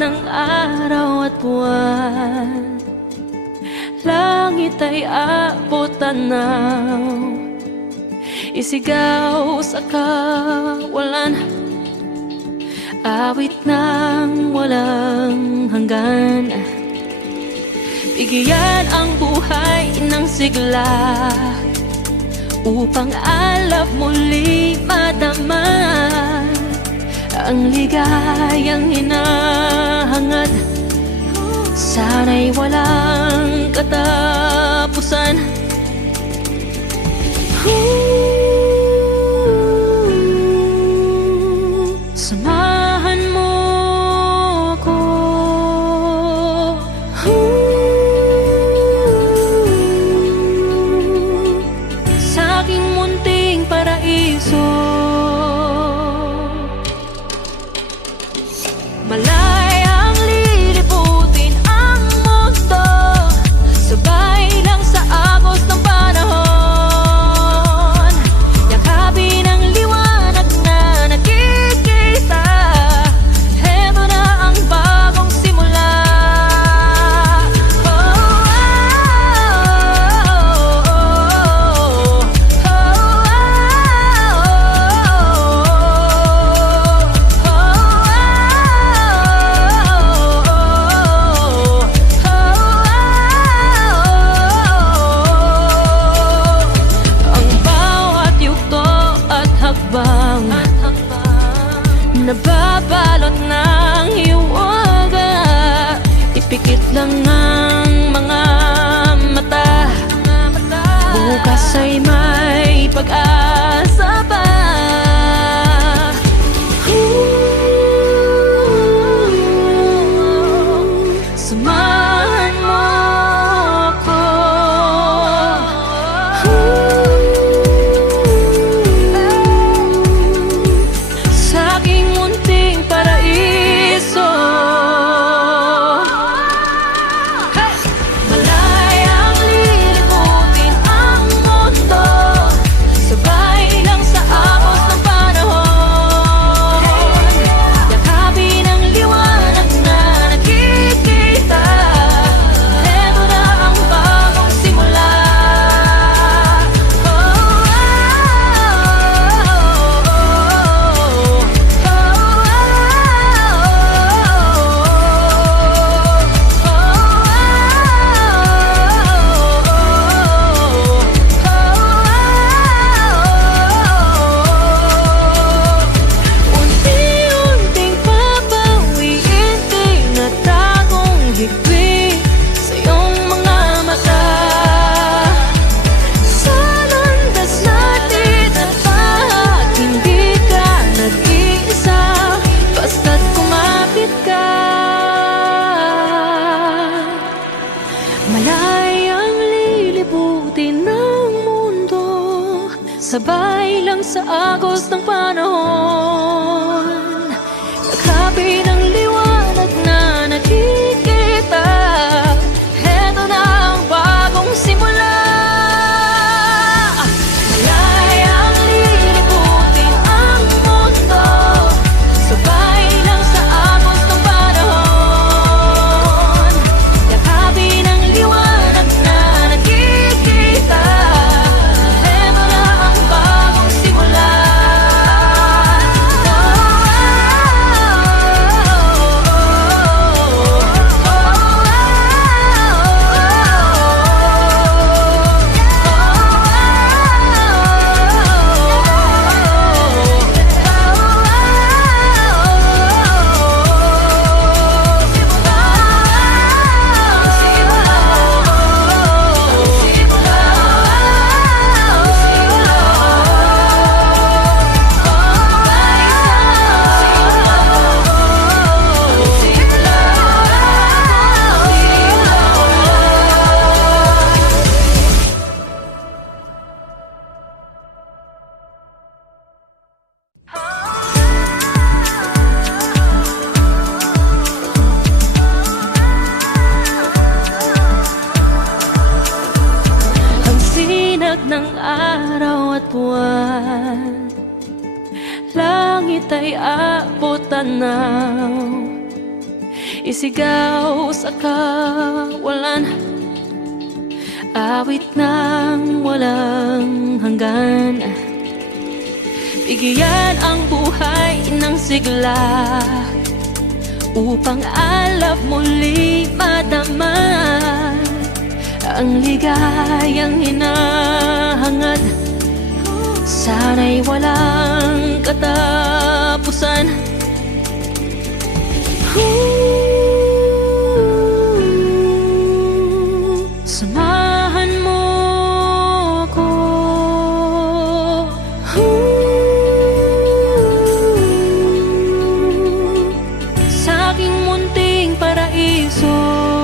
ng araw at buwan, langit ay abot tanaw, isigaw sa kawalan, awit ng walang hanggan. Bigyan ang buhay ng sigla upang alab muli madama ang ligayang hinahangad. Sana'y walang katapusan. Samahan mo ako, sa aking munting paraiso. Malayang liliputin ang mundo, sabay lang sa agos ng panahon. Yakapin ang liwanag na nakikita, heto na ang bagong simula. Nababalot ng hiwaga, ipikit lang ang mga mata. Bukas ay may pag-asa pa. Samahan mo ako, sa aking munting paraiso. Malayang liliputin ang mundo, sabay lang sa agos ng panahon. Yakapin ang liwanag na nakikita, heto na ang bagong simula. Unti-unting papawiin tinatagong higpit sa iyong mga mata. Sa landas natin at lahat, hindi ka nag-iisa, basta't kumapit ka. Malayang lilibutin ng mundo, sabay lang sa agos ng panahon. Yakapin ang liwanag na nakikita, heto na ang bagong simula. Malayang lilibutin ang mundo, sabay lang sa agos ng panahon. Yakapin ang liwanag na nakikita, heto na ang bagong simula. langit ay abot tanaw, isigaw sa kawalan. Awit ng walang hanggan, bigyan ang buhay ng sigla, upang alab muli madama ang ligayang hinahangad. Sana'y walang katapusan. Samahan mo ako, sa aking munting paraiso.